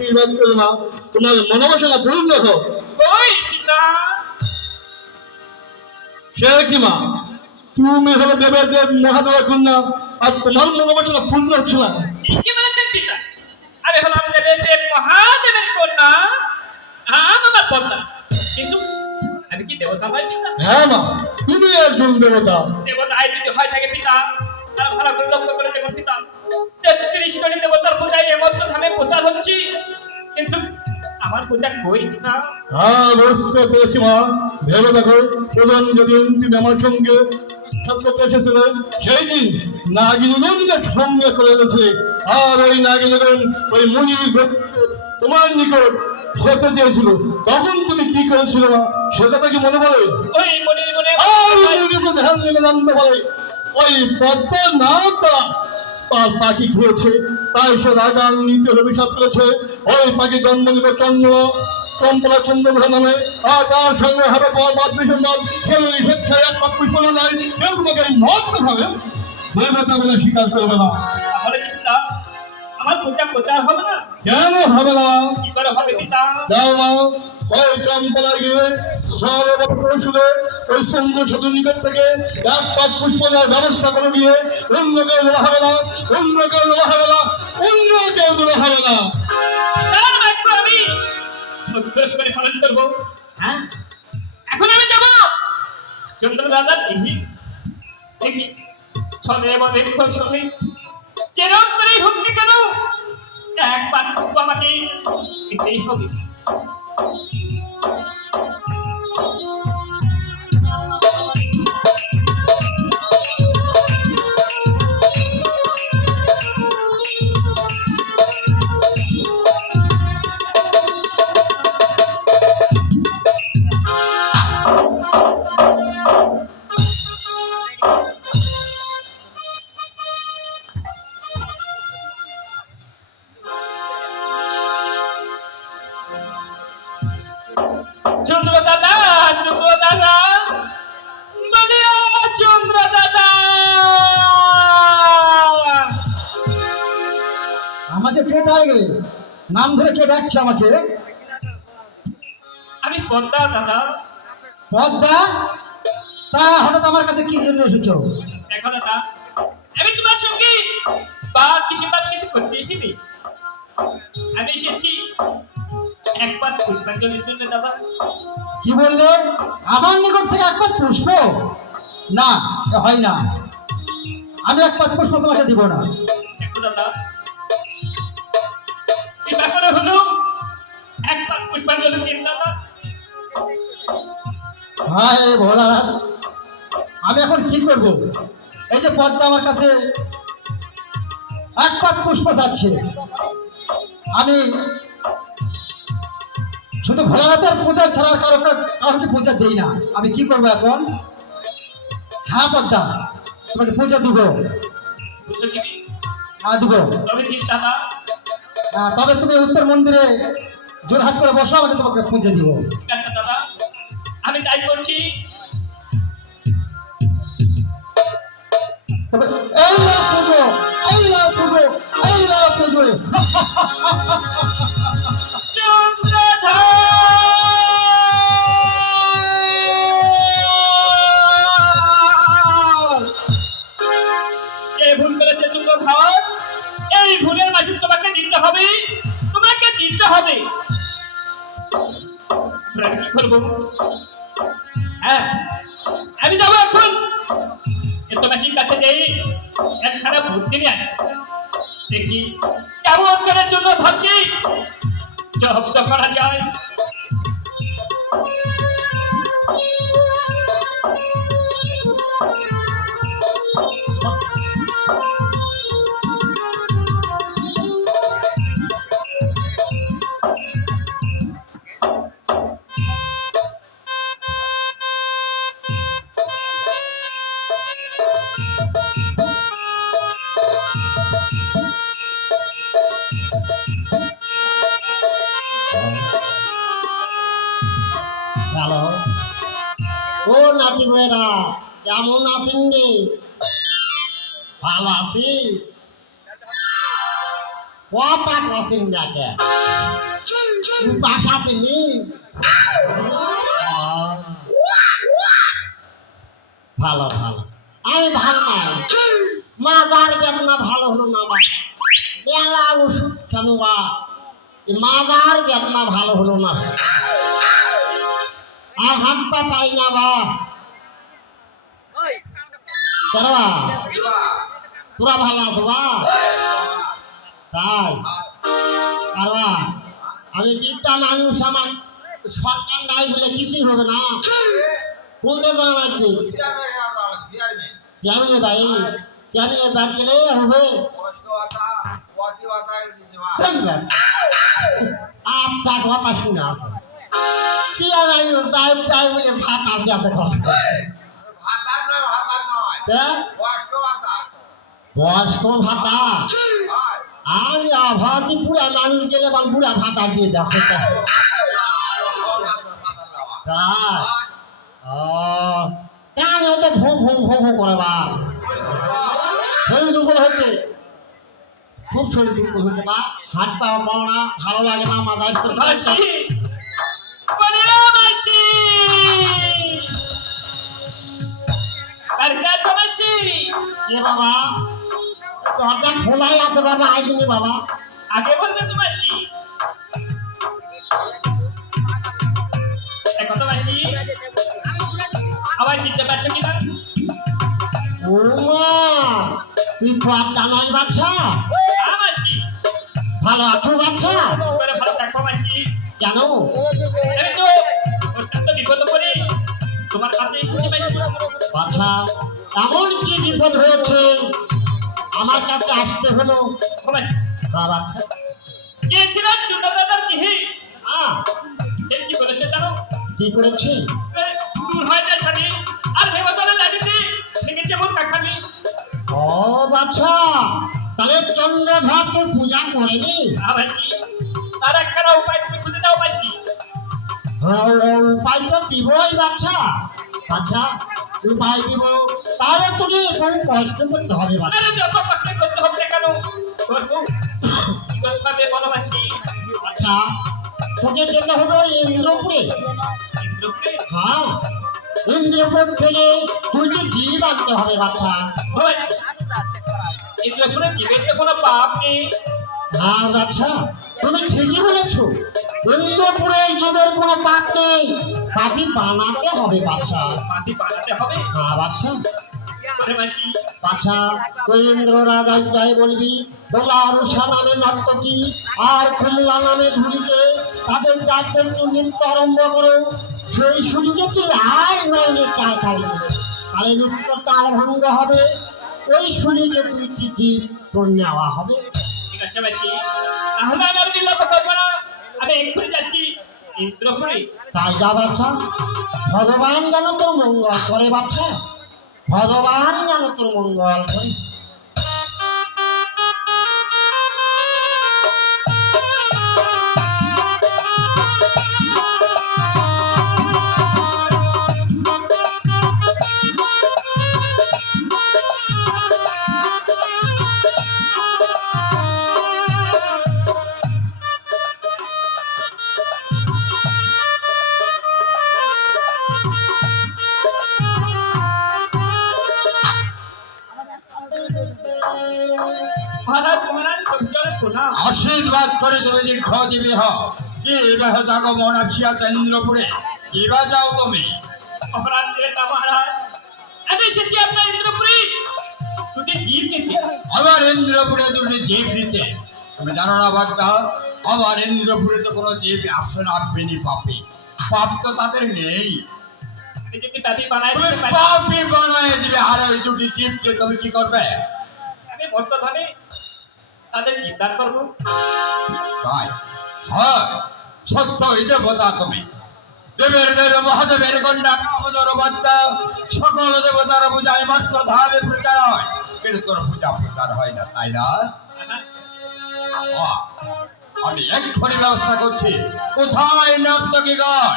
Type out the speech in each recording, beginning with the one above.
আশীর্বাদ করে না, তোমার মনোবাসনা পূর্ণ হোক। ওই পিতা, সে কি মা, তুমি হলো দেবের দেব মহাদেবের কন্যা, আর তোমার মনোবাসনা পূর্ণ হচ্ছে না? কি বলেছেন পিতা? আমি হলাম দেবের দেব মহাদেবের কন্যা, আমার কন্যা, কিন্তু আমি কি দেবতা নই পিতা? হ্যাঁ মা, তুমি একজন দেবতা। দেবতায় যদি হয় থাকে পিতা, তারা ভালো করে লক্ষ্য করে দেখুন পিতা, ৩৩ কোটি দেবতার পূজায় এমতো ধামে প্রচার হচ্ছে, কিন্তু আমার পূজা কই পিতা? হ্যাঁ, বুঝতে পেরেছি মা। ভেবে দেখো, প্রধান যেদিন তুমি আমার সঙ্গে সাক্ষাৎ এসেছিলে, সেই দিন নাগিনীগণকে সঙ্গে করে এনেছিলে, আর ওই নাগিনীগণ ওই মুনির তোমার নিকট হতে চেয়েছিল, তখন তুমি কি করেছিল মা, সে কথা কি মনে পড়ে? ওই মনে মনে ধ্যান দিলে জানতে পারে ওই পদ্মা না তার পাখি খেয়েছে, তাই সে রাগাল নিতে অভিশাপ করেছে। ওই পাখি জন্ম নিবে চন্দ্র, চম্পলা চন্দ্রগ্রহ নামে, আর তার সঙ্গে হবে কেউ স্বেচ্ছায় এক পাক পুষ্প না নাই, কেউ তোমাকে এই মত হবে দেবতা বলে স্বীকার করবে না। তাহলে পিতা আমার পূজা প্রচার হবে না? কেন হবে না? কি করে হবে পিতা? যাও মা, ওই চম্পলা গিয়ে সর্বশুলে ওই চন্দ্র সেতুর নিকট থেকে এক পাক পুষ্প নেওয়ার ব্যবস্থা করে দিয়ে অন্য কেউ দেওয়া হবে না, অন্য কেউ দেওয়া হবে না, অন্য কেউ দেওয়া হবে না। তার বাক্য আমি সত্য করে পালন করবো। হ্যাঁ, এখন আমি যাব চন্দ্র দাদা দেখি দেখি ছলে বলে সঙ্গে যেরকম করেই হোক না কেন একবার পুষ্প আমাকে দিতেই হবে। চন্দ্র দাদা, চন্দ্র দাদা, বলিও চন্দ্র দাদা, আমাকে কে ডাকবে? নাম ধরে কে ডাকছে আমাকে? আমি পদ্মা দাদা। পদ্মা? তা হঠাৎ আমার কাছে কি জন্য এসেছো? দেখো দাদা, আমি তোমার সঙ্গে বাদ কিছু করতে এসেছি। আমি এসেছি একবার পুষ্পাঞ্জলির জন্য দাদা। কি বললে? আমার নিকট থেকে এক পাক পুষ্প? না, এ হয় না। আমি এক পাক পুষ্প তোমাকে দিব না। দেখো দাদা, কি ব্যাপারে হলো একবার পুষ্পাঞ্জলি দিন দাদা। হায় ভোলানাথ, আমি এখন কি করব? এই যে পদ্মা আমার কাছে এক পাক পুষ্প চাচ্ছে, আমি শুধু ভোলানাথের পূজা ছাড়া কাউকে পূজা দিই না। আমি কি করবো এখন? হ্যাঁ পদ্মা, তোমাকে পূজা দিব। বুঝতে দিবি? হ্যাঁ দিব। তবে দিন দাদা। তবে তুমি উত্তর মন্দিরে জোর হাত করে বসো, আমাকে তোমাকে পূজা দিব। ঠিক আছে দাদা, আমি তাই করছি। তবে এই নাও পুজো, এই নাও পুজো, এই নাও পুজো। এই ভুল করেছে চন্দ্রধর, এই ভুলের মাসুল তোমাকে দিতে হবে, তোমাকে দিতে হবে। আমরা কি করবো? হ্যাঁ, আমি যাবো এখন এত মাসির কাছে যাই, একখানা বুদ্ধি নিয়ে আসি, দেখি কেমন করে চন্দ্রধরকে জব্দ করা যায়। হ্যালো, ও নাতি ভাইরা, কেমন আছেন রে? ভালো আছি। কটা কফিন ডাকে পাখা পেলি ভালো ভালো আমি ভালো নাই মাজার বেদনা ভালো হলো না বা বেলা ওষুধ কেন বা মাজার বেদনা ভালো হলো না আর হাত পা পাই না বা কেরা তোরা ভালো আছো বা তাই আর বা আমি বিদ্যা মানুষ আমার সরকার নাই বলে কিছুই হবে না কোনটা জানা লাগবে চেয়ারম্যান ভাই চেয়ারম্যান বাদ গেলে হবে আচ্ছা কথা শুনে আসো চেয়ারম্যান তাই তাই বলে ভাত আসতে আছে কষ্ট বয়স্ক ভাতা আমি আভাতি পুরা মানুষ গেলে বা পুরা ভাতা দিয়ে দেখো কেন তো ভোঁ ভোঁ ভোঁ ভোঁ করে বা শরীর দুর্বল হচ্ছে খুব শরীর দুর্বল হচ্ছে বা হাত পা পাও না ভালো লাগে না মাথায় মাসি বলে মাসি আর কে তো মাসি কে বাবা দরজা খোলাই আছে বাবা আইনি বাবা আগে বলবে তো মাসি দেখো তো মাসি আবার চিনতে পারছো কিনা ও মা তুই বাপ জানাই বাচ্চা মাসি ভালো আছো বাচ্চা করে ভালো দেখো মাসি কেন এই তো অত্যন্ত বিপদ করে তোমার কাছে এসেছি মাসি বাচ্চা এমন কি বিপদ হয়েছে আমার কাছে আসতে হলো মাসি বাচ্চা গিয়েছিলাম চুনাদাদার গৃহে আহ সে কি বলেছে জানো কি করেছি দূর হয়ে যায় স্বামী আর ভেবে চলে যাচ্ছি ভেঙেছে মন কাখানি ও বাচ্চা তাহলে চন্দ্রধর তো পূজা করেনি মাসি তার একটা উপায় তুমি খুঁজে দাও মাসি উপায় তো দিবই বাচ্চা বাচ্চা উপায় দিব তাহলে তোকে একটু কষ্ট করতে হবে বাচ্চা আরে যত কষ্ট করতে হবে কেন করবো কিভাবে বলো মাসি আচ্ছা তোকে যেতে হবে ইন্দ্রপুরে ইন্দ্রপুরে হ্যাঁ ইন্দ্রপুর থেকে দুইটি জীব আনতে হবে বাচ্চা ইন্দ্রপুরে জীবের তো কোনো পাপ নেই হ্যাঁ বাচ্চা তুমি ঠিকই বলেছো ইন্দ্রপুরের জীবের কোনো পাপ নেই পাখি বানাতে হবে বাচ্চা মাটি বানাতে হবে হ্যাঁ বাচ্চা করে মাসি বাচ্চা তুই ইন্দ্র রাজাই যাই বলবি তোমরা আরুষা নামে নর্তকী আর খুলনা নামে ঘুরিতে তাদের ডাক্তার নৃত্য আরম্ভ করো সেই সুযোগে তুই আর নইলে চাই খাবি তাহলে নৃত্য তার ভঙ্গ হবে ওই সুযোগে তুই চিঠি তোর নেওয়া হবে ঠিক আছে মাসি তাহলে আমার বিলম্ব করবো না আমি এক্ষুনি যাচ্ছি ইন্দ্রপুরে তাই যা বাচ্চা ভগবান যেন তোর মঙ্গল করে বাচ্চা ভগবান যেন তোর মঙ্গল করে মহারাজ মহারাজ সঞ্চয় শোনা আশীর্বাদ করে তুমি দীর্ঘ দিবি হ কি এবার থাকো মন আসিয়া চন্দ্রপুরে এবার যাও তুমি মহারাজ দেবতা মহারাজ আমি এসেছি আপনার ইন্দ্রপুরে দুটি জীব নিতে আবার ইন্দ্রপুরে দুটি জীব নিতে তুমি জানো না বাগদা আবার ইন্দ্রপুরে তো কোনো জীব আসন আসবেনি পাপি পাপ তো তাদের নেই আমি যদি তাদের বানাই তুমি দিতে পারি পাপি বানায় দিবে আর ওই দুটি জীবকে তুমি কি করবে আমি বর্তমানে তাদের নির্ধার করবো তাই হ্যাঁ সত্য এই দেবতা তুমি দেবের দেব মহাদেবের কন্যা কামদর বাচ্চা সকল দেবতার পূজায় মাত্র ধারে পূজা হয় কিন্তু তোর পূজা প্রচার হয় না তাই না আমি এক্ষুনি ব্যবস্থা করছি কোথায় নর্তকীগণ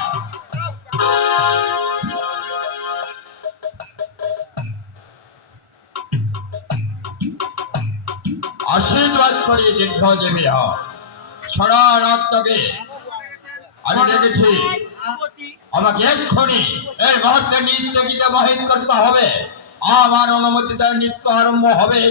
আশীর্বাদ করে দীর্ঘজীবী হও। শরণার্থকে আমি দেখেছি, আমাকে এক্ষুনি এই মুহূর্তে নৃত্য গীতে বাহির করতে হবে। আমার অনুমতিতে নৃত্য আরম্ভ হবে,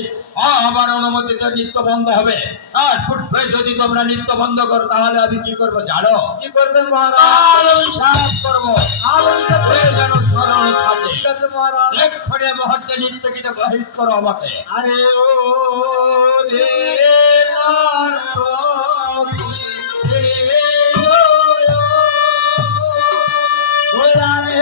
আমার অনুমতিতে নৃত্য বন্ধ হবে। আর ফুটবে যদি তোমরা নৃত্য বন্ধ করো তাহলে আমি কি করবো জানো? কি করবেন মহারাজ? তাহলে আমি সাহায্য করবো। আলোচনা এ যেন স্মরণ থাকে। ঠিক আছে মহারাজ। এক্ষুনি মুহূর্তে নৃত্য গীতে বাহির করো আমাকে। আরে ও রে নারদী, রে ও রে নারদী,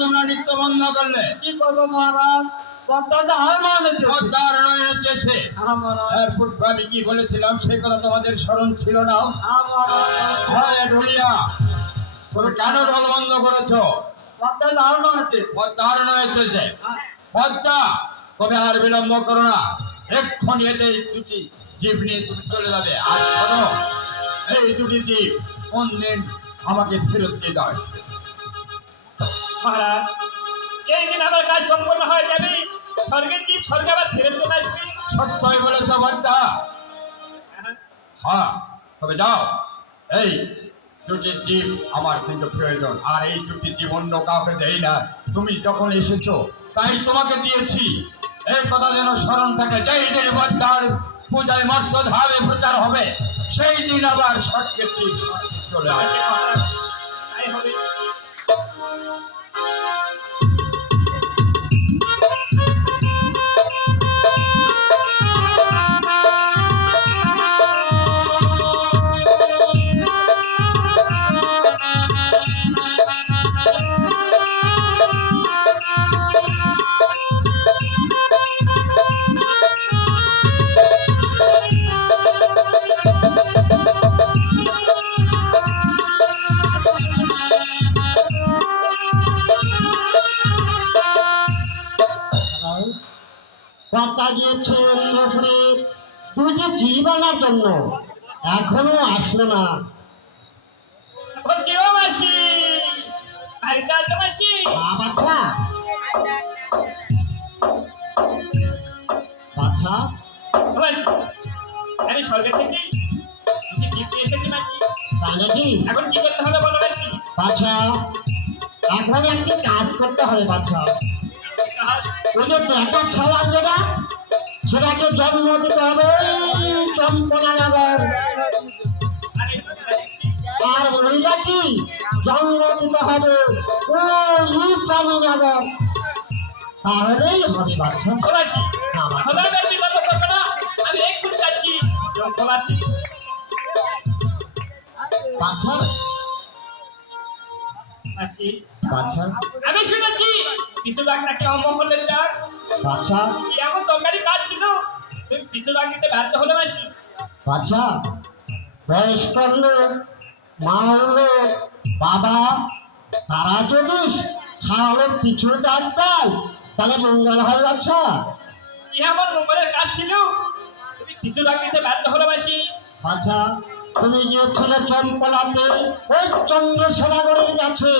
তোমরা নৃত্য বন্ধ করলে? কি করবো মহারাজ? কথাটা হয়েছে। আমি কি বলেছিলাম সেই কথা তোমাদের স্মরণ ছিল না? হ্যাঁ ঢুলিয়া, তুমি কেন ঢোল বন্ধ করেছো? ধারণা হয়েছে। পদ্মা, তবে আর বিলম্ব করো না, এক্ষুনি এতে দুটি জীব নিয়ে তুমি চলে যাবে। আর শোনো, এই দুটি জীব কোন দিন আমাকে ফেরত দিয়ে দাও। মহারাজ, এই দিন আমার কাজ সম্পন্ন হয়ে যাবে। স্বর্গের জীব স্বর্গে আবার ফেরত চলে আসবে। সত্যই বলেছ পদ্মা। হ্যাঁ, তবে যাও, এই দুটি দ্বীপ আমার কিন্তু প্রয়োজন। আর এই দুটি দ্বীপ অন্য কাউকে দেই না, তুমি যখন এসেছো তাই তোমাকে দিয়েছি। এই কথা যেন স্মরণ থাকে। যেই দিন পদ্মার পূজায় মর্তধামে প্রচার হবে সেই দিন আবার স্বর্গের দ্বীপ চলে আসবে। তাই হবে। গিয়েছে অন্নপুরে দুটি জীব আনার জন্য, এখনো আসলো না। বলছি ও মাসি, বাড়িতে আছো মাসি? বাছা, বাছা, ও মাসি, আমি স্বর্গের থেকে দুটি জীব নিয়ে এসেছি মাসি। তাই নাকি? এখন কি করতে হবে বলো মাসি? বাছা, এখন একটি কাজ করতে হবে বাছা। কাজ? ওই যে বেটা ছেলে আসবে না, সেটাকে জন্ম দিতে হবে ওই চম্পনানগর। আরে, আর মহিলাটি জন্ম দিতে হবে ওই চামিনগর। তাহলেই হবে বাচ্চা। ও মাসি, তাহলে আমি আর বিপদ করবো না, আমি এক্ষুনি যাচ্ছি জঙ্গলাতে। বাচ্চা, মাসি, বাচ্চা, আমি শুনেছি পিছু ডাক্তারকে অমঙ্গলের ডাক, বাচ্চা, কি এমন দরকারি কাজ ছিল তুমি পিছু ডাক দিতে ব্যর্থ হলে মাসি? বাচ্চা, বয়স্ক লোক, মা লোক, বাবা, তারা যদি ছাড়ো পিছু ডাক দেয় তাহলে মঙ্গল হয় বাচ্চা। কি এমন মঙ্গলের কাজ ছিল তুমি পিছু ডাক দিতে ব্যর্থ হলে মাসি? আচ্ছা, তুমি গিয়েছিলে চম্পলাতে ওই চন্দ্রশেলাগরের কাছে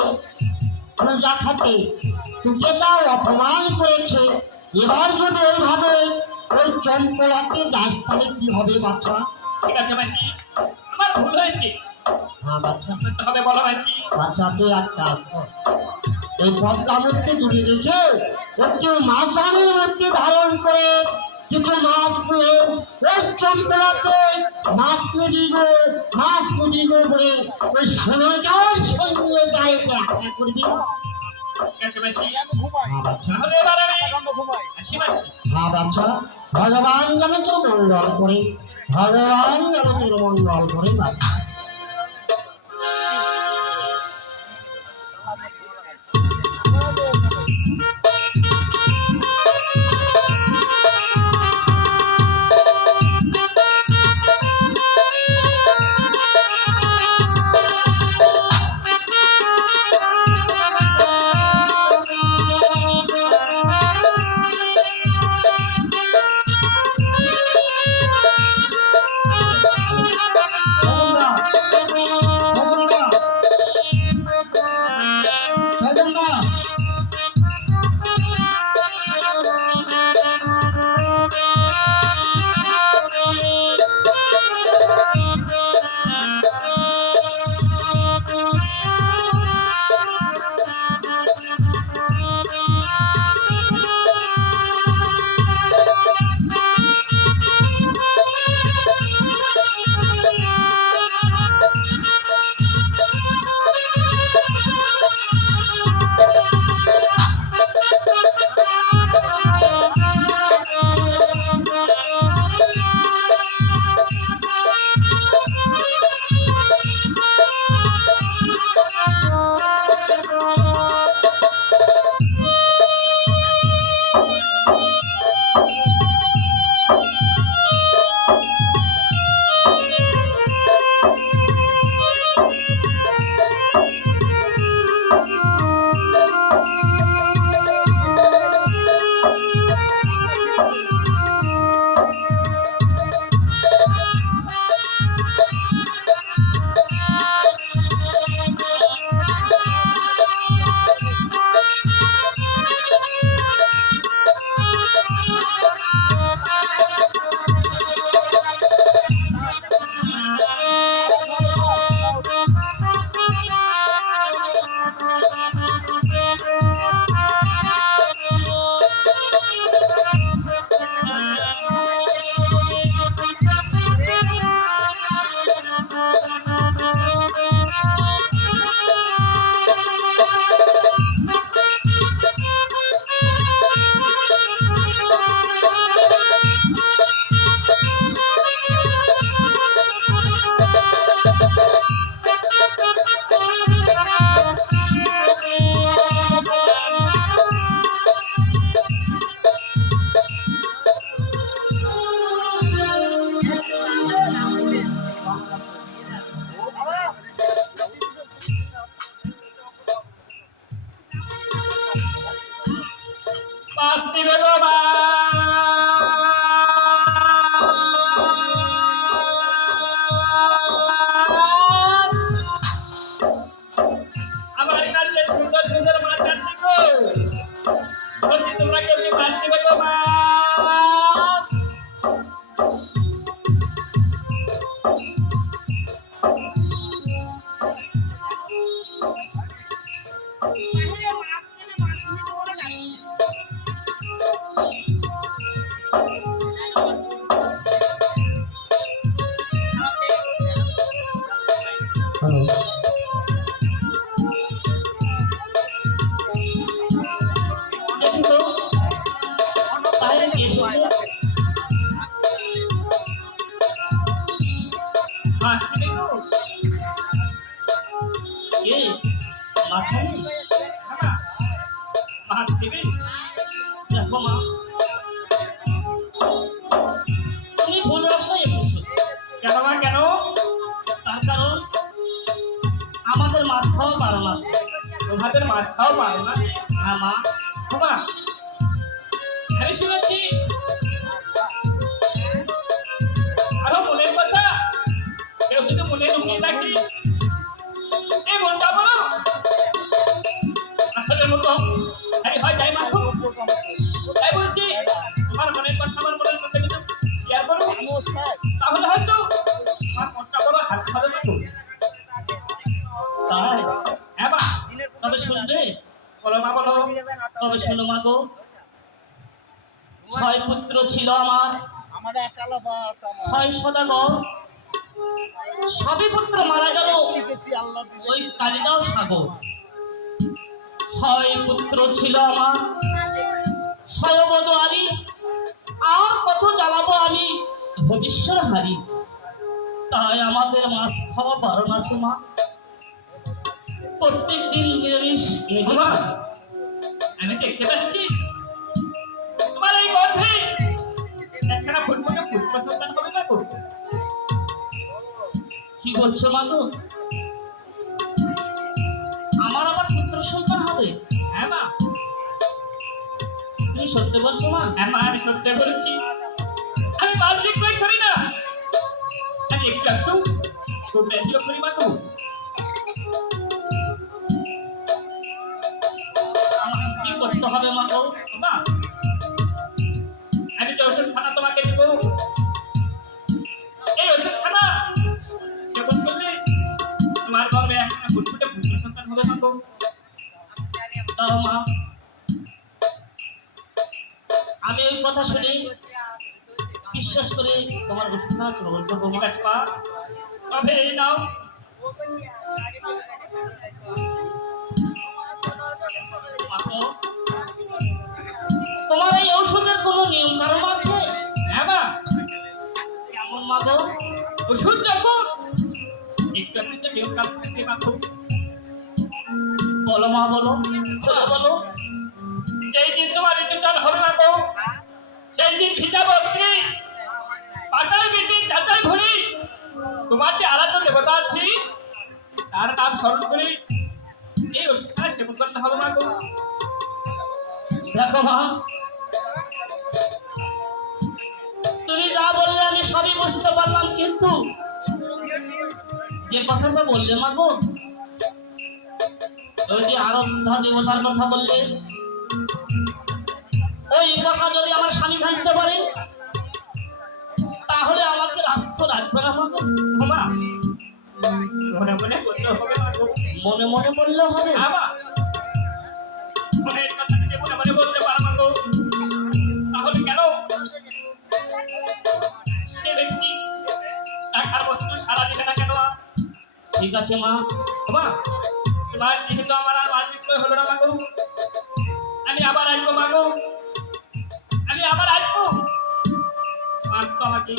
পূজা খাতে, তোকে তাও অপমান করেছে। এবার যদি এইভাবে ওই চম্পলাতে যাস তাহলে কি হবে বাচ্চা? ঠিক আছে মাসি, আমার ভুল হয়েছে, হ্যাঁ বাচ্চা, করতে হবে বলো মাসি। বাচ্চা তুই এক কাজ কর, এই পদ্মামূর্তি দূরে রেখে একটি মাছানির মূর্তি ধারণ করে কিছু মাছ পুড়ে ওই চম্পলাতে মাছ কুড়িগো করে ওই সোনাটার সঙ্গে গায়ে দেখা করবি। ঠিক আছে মাসি, হ্যাঁ বাচ্চা, তাহলে এবার আমি আসি মাসি। হ্যাঁ বাচ্চা, ভগবান যেন তোর মঙ্গল করে, ভগবান যেন তোর মঙ্গল করে বাচ্চা। দেখি তো বাইরে কে এসেছে? আসলে তো কে? মাথায় নেই? বাবা, মাছ দেবে? দেখো মা, তুমি ভুল রাস্তায় এসেছো। কেন মা, কেন? তার কারণ আমাদের মাছ খাওয়া বারণ আছে। তোমাদের মাছ খাও পারো না? হ্যাঁ মা, বাবা, আমি শুনেছি আরো মনের কথা কেউ যদি মনে লুকিয়ে থাকি এই মনটা বলো আসলে মতো এই হয় যাই মাথু তাই বলছি তোমার মনের কথা আমার মনের কথা কিন্তু শেয়ার করো তাহলে হয়তো আমার মনটা বড় হাত খাবে মাথু তাই হ্যাঁ বা তবে শুনবে? বলো মা, বলো। তবে শুনো মা গো, 6 পুত্র ছিল আমার, 6 সদাগর, সবই পুত্র মারা গেল ওই কালিদাও সাগর। 6 পুত্র ছিল আমার, 6 বদোয়ারি, আর কত জ্বালাবো আমি ভবিষ্যৎ হারি। তাই আমাদের মাছ খাওয়া বারণ আছে মা। প্রত্যেক দিন নিরামিষ বাবা, আমি দেখতে পাচ্ছি তোমার এই গর্ভে একখানা ফুটফুটে পুত্র সন্তান হবে না গো? কি বলছো মা গো? আমার আবার পুত্র সন্তান হবে? হ্যাঁ মা, তুমি সত্যি বলছো মা? হ্যাঁ মা, আমি সত্যি বলছি। আমি মাছ বিক্রয় করি না, আমি একটু ব্যঙ্গ করি মা গো। আমার কি করতে হবে মা গো? মা, আমি যে ওষুধখানা তোমাকে দেবো এই ওষুধখানা সেবন করলে তোমার গর্ভে একখানা ফুটফুটে পুত্র সন্তান হবে মা গো। দাও মা, আমি এই কথা শুনে বিশ্বাস করে তোমার ওষুধ শ্রবণ করবো ঠিক মা। আছে মা, তবে এই নাও। মাগো, তোমার এই ঔষধের কোনো নিয়ম কারণ আছে? হ্যাঁ মা, কেমন মা গো? ওষুধ যখন একটু একটু তো নিয়ম কাজ থাকে মা গো। বলো মা, বলো, খুলে বলো। যেই দিন তোমার ঋতুচাল হবে না গো, সেই দিন ভিজা বস্তি পাটার বেটি চাচাই ভরি তোমার যে আরাধ্য দেবতা আছে তার নাম স্মরণ করে এই ওষুধটা সেবন করতে হবে না গো। দেখো মা, তুমি যা বললে আমি সবই বুঝতে পারলাম, কিন্তু যে কথাটা বললে মা গো, ওই যে আরাধ্যা দেবতার কথা বললে, ওই কথা যদি আমার স্বামী জানতে পারে তাহলে আমাকে রাস্তা রাখবে না মা গো। মা, মনে মনে করতে হবে না গো। মনে মনে বললে হবে? আমা মনের কথা যদি মনে মনে বলতে পারো না গো, তাহলে কেন সে ব্যক্তি টাকার বস্তু সারা দিবে না কেন? ঠিক আছে মা, মা, তোমার যেহেতু আমার আর মাছ বিক্রয় হলো না মাগো, আমি আবার আসবো মাগো, আমি আবার আসবো। মাছ তো আমাকে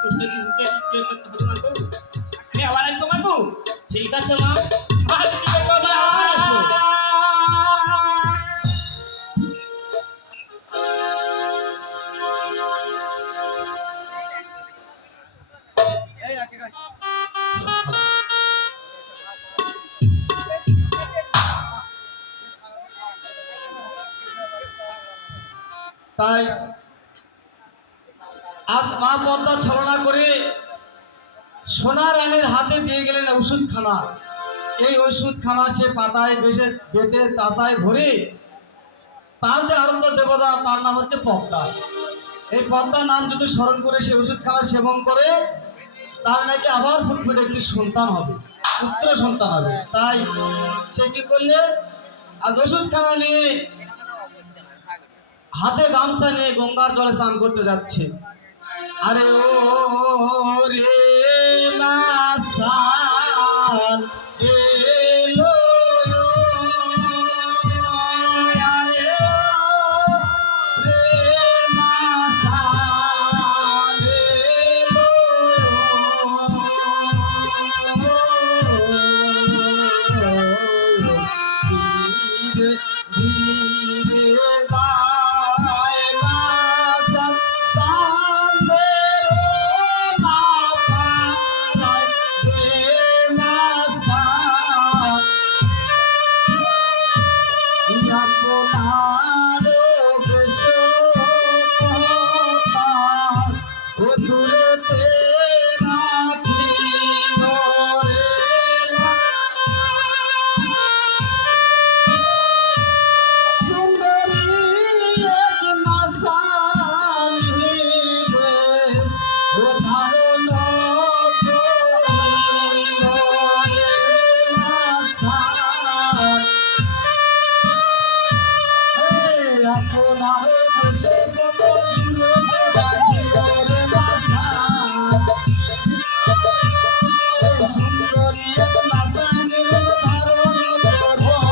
তুলতে তুলতে বিক্রয় করতে হবে মাগো, আমি আবার আসবো মাগো। ঠিক আছে মা, মাছ বিক্রয় করবো আবার এসো। তাই আজ মা পদ্মা ছলনা করে সোনা রানীর হাতে দিয়ে গেলেন ওষুধখানা। এই ওষুধখানা সে পাতায় বেশে বেটে চাষায় ভরে তার যে আনন্দ দেবতা তার নাম হচ্ছে পদ্মা। এই পদ্মার নাম যদি স্মরণ করে সে ওষুধখানা সেবন করে তার নাকি আবার ফুটফুটে একটি সন্তান হবে, পুত্র সন্তান হবে। তাই সে কি করলে আর ওষুধখানা নিয়ে হাতে গামছা নিয়ে গঙ্গার জলে স্নান করতে যাচ্ছে। আরে ও রে মাস্তান এলো, আরে ও রে মাস্তান এলো, ধীরে ধীরে যায় মাস্তান, সামনে না পায় রে মাস্তান, আপনার বেশে কথা ও দূরেতে রাখিল রে সুন্দরী এক মাসানির বেশ ও ধারণ করিল রে মাস্তান, আপনার দেশে কত দূরে রাখিল রে মাস্তান, সুন্দরী এক মাসানির ধারণ করিল রে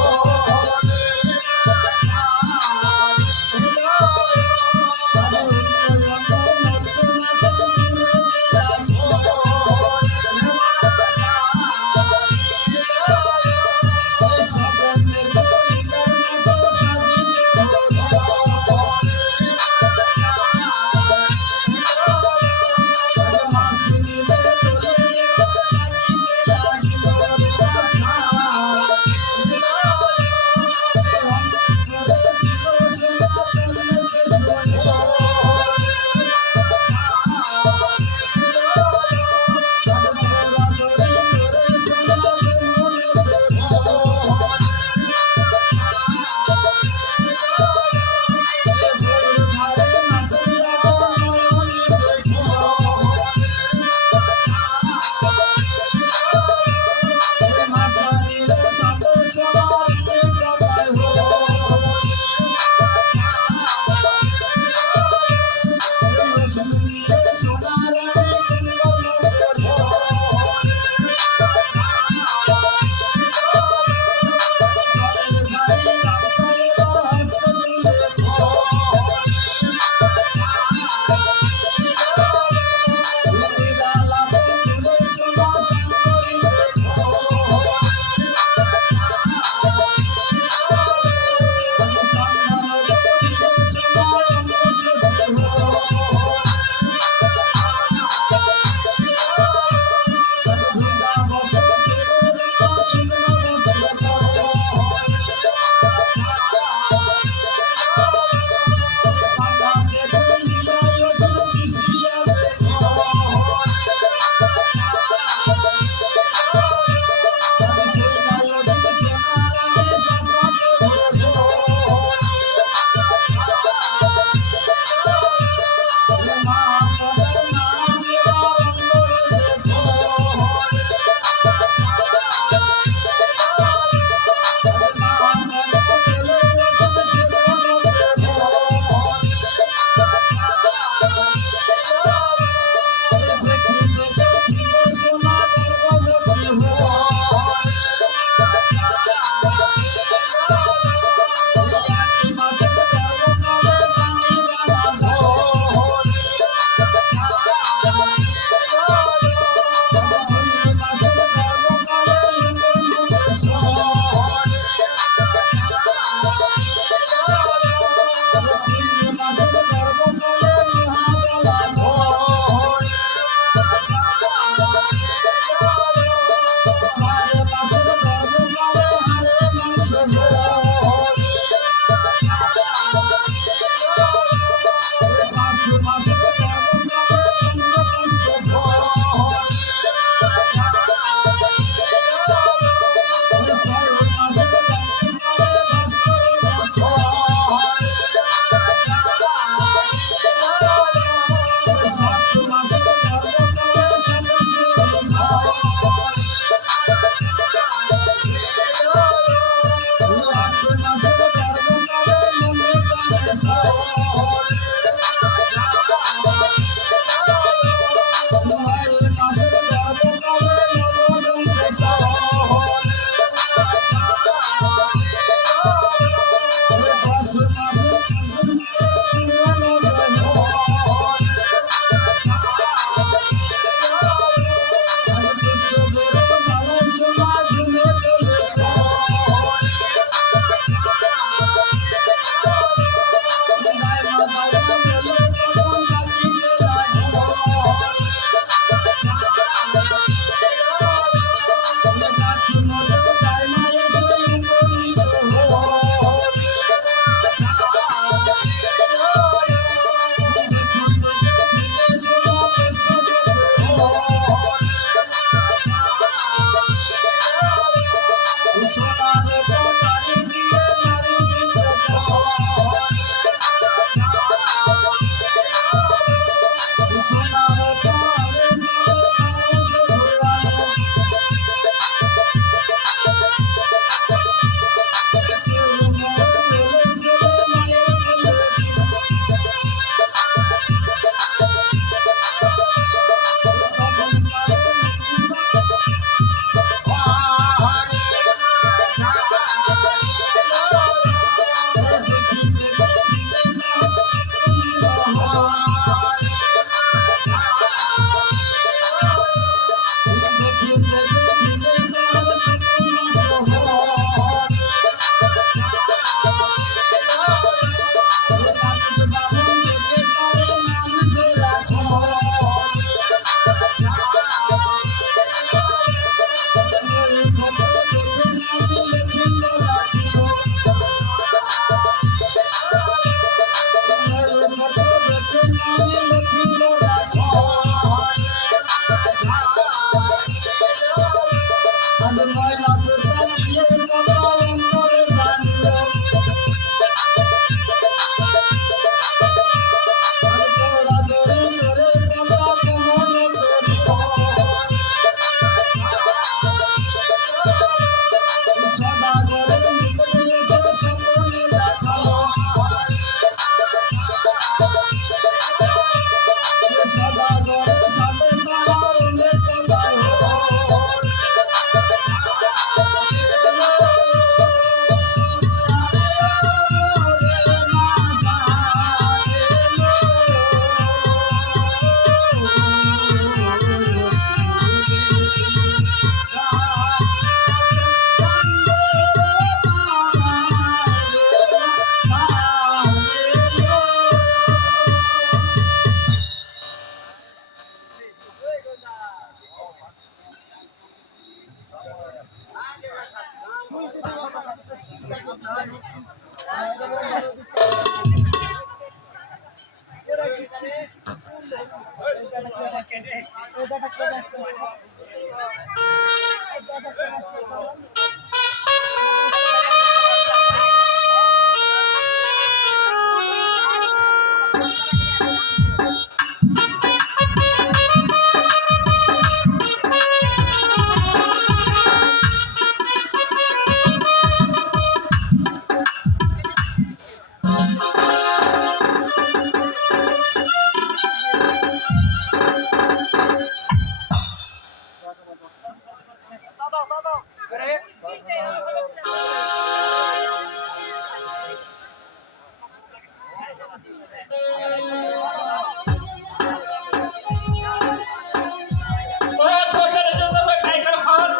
ও ছোটের জন্য ভাই করে খাওয়ার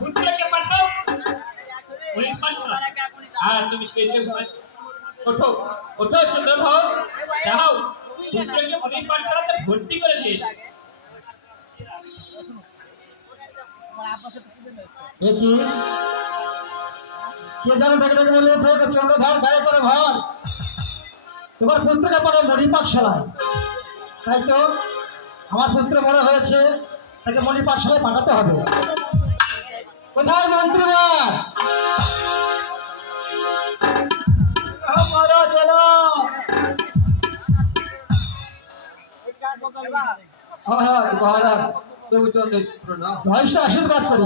পুত্রকে পাঠাও ওই পাঠাও আর তুমি স্টেশন ওঠো ওঠো সুন্দর হও যাও পুত্রকে ওই পাঠশালাতে ভর্তি করে দিয়ে এ কি কে জানো ডেকে ডেকে বলে ওঠে চন্দ্রধর গায়ে করে ভর তোমার পুত্রকে পড়ে মণি পাঠশালায় তাই তো আমার পুত্র বড় হয়েছে তাকে মণি পাঠশালায় পাঠাতে হবে কোথায় মন্ত্রীবার মহারাজ প্রভু চন্দ্রের প্রণাম। জয়সে আশীর্বাদ করি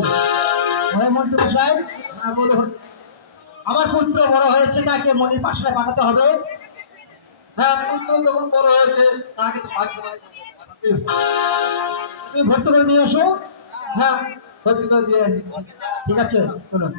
হয় মন্ত্রী মশাই বলুন আমার পুত্র বড় হয়েছে তাকে মণি পাঠশালায় পাঠাতে হবে হ্যাঁ পুত্র যখন বড় হয়েছে তাকে তো পাঠশালায় পাঠাতে হবে। তুমি ভর্তি করে নিয়ে এসো হ্যাঁ ভর্তি করে দিয়ে আসি। ঠিক আছে চলুন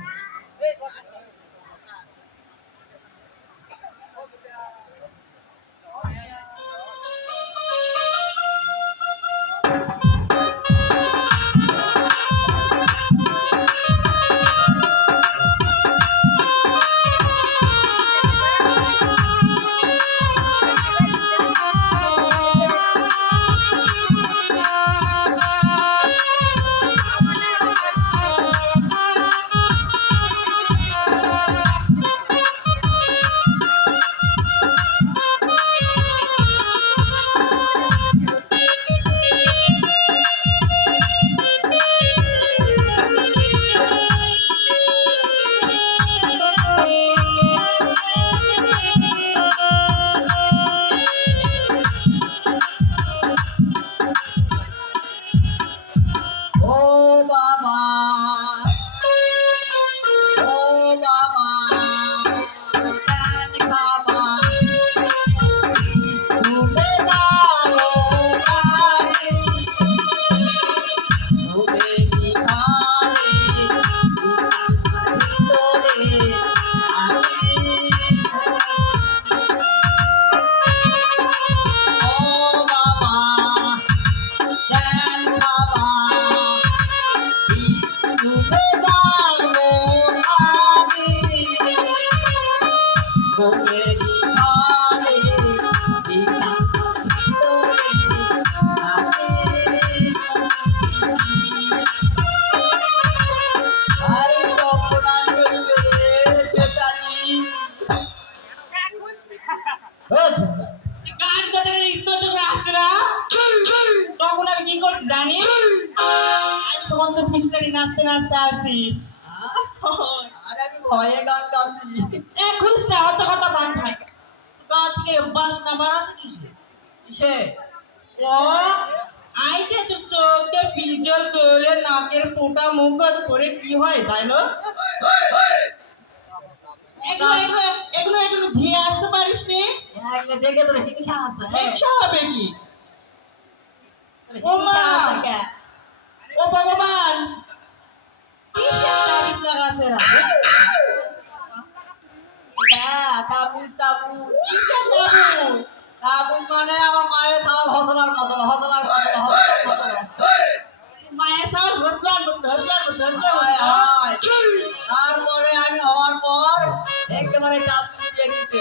করছি জানি আমি তখন তো পিছনে নাচতে নাচতে আসছি আরে আমি ভয়ে গান গাচ্ছি। এখন অত কথা বান খাই গান থেকে বাস না বাড়াছে কিসে? ও আইতে তো চোখে পিজল গলে নাকের পোটা মুখত করে কি হয় জানো এগুলো ধুয়ে আসতে পারিস নি এগুলো দেখে তোর হিংসা আছে। হিংসা হবে কি ও মা ও ভগবান কিসের তারিফ লাগাতে রা তাবুজ তাবুজ কিসের বাবু তাবুজ মানে আমার মায়ের তাল হতলার মতন হতলার মতন মায়ের সাথে হসলান তারপরে আমি হওয়ার পর একেবারে তাবুজ দিয়ে দিতে